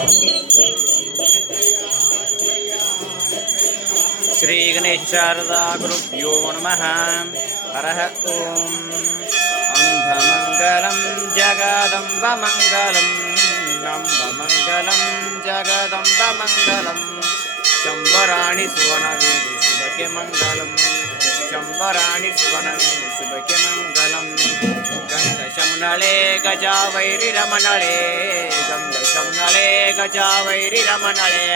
श्री गणेश शारदा गुरुभ्यो नमः। हरः ओम। अंधमंगलम जगदम्बमंगलम नम्बमंगलम जगदम्बमंगलम शंबराणि सुवनवेदि शुभके मंगलम शंबराणि सुवनवेदि शुभके मंगलम गंधशमनले गजावैरिरमणले गंधशमनले गजावैरिरमणले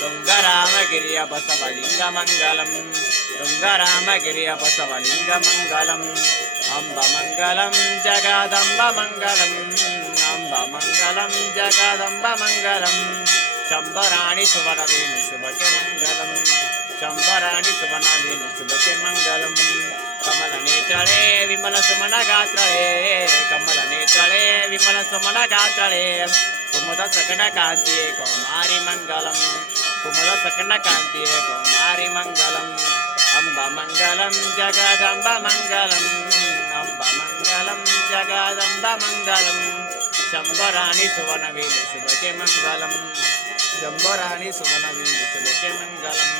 तुंगरामगिरिय बसवलिंगमंगलम तुंगरामगिरिय बसवलिंगमंगलम अम्बमंगलम जगदम्बमंगलम अम्बमंगलम जगदम्बमंगलम शंबराणि सुवनवेदि शुभके मंगलम शंबराणि सुवनवेदि शुभके मंगलम कमलनेत्रळे विमल सुमन गात्रळे कमलनेत्रळे विमल सुमन गात्रळे कुमुद सकन कांतिये कौमारी मंगलम कुमुद सकन कांतिये कौमारी मंगलम अम्बमंगलम जगदम्बमंगलम अम्बमंगलम जगदम्बमंगलम शंबराणि सुवनवेदि शुभके मंगलम शंबराणि सुवनवेदि शुभके मंगलम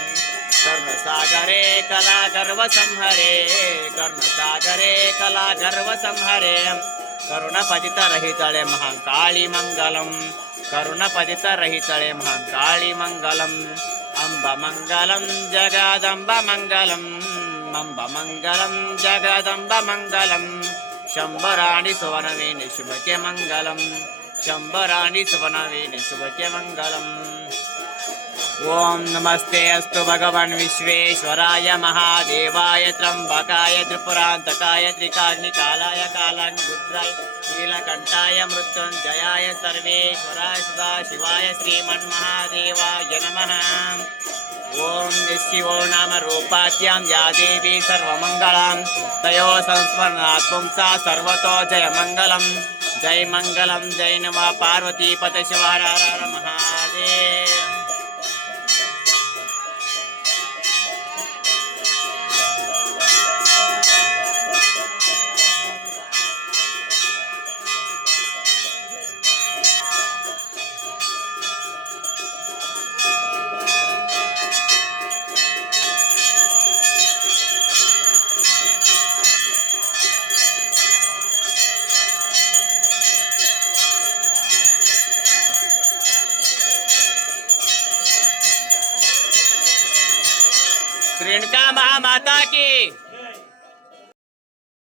कर्णसागरे कला गर्व संहरे कर्णसागरे कला गर्व संहरे करुणपतित रहितळे महाकाली मंगलम करुणपतित रहितळे महाकाली मंगलम अम्बमंगलम जगदम्बमंगलम अम्बमंगलम जगदम्बमंगलम शंबराणि सुवनवेदि शुभके मंगलम शंबराणि सुवनवेदि शुभके मंगलम। ओम नमस्ते अस्तु भगवान् विश्वेश्वराय महादेवाय त्र्यंबकाय त्रिपुरान्तकाय त्रिकाग्निकालाय कालाग्निरुद्राय नीलकण्ठाय मृत्युञ्जयाय सर्वेश्वराय सदाशिवाय श्रीमन्महादेवाय नमः। ओम शिवो नाम रूपाद्यां या देवी सर्वमङ्गलां तयो संस्मरणात् पुंसा सर्वतो जय मंगलम जय नमः पार्वतीपते शिव हर हर महादेव। रेणुका महामाता की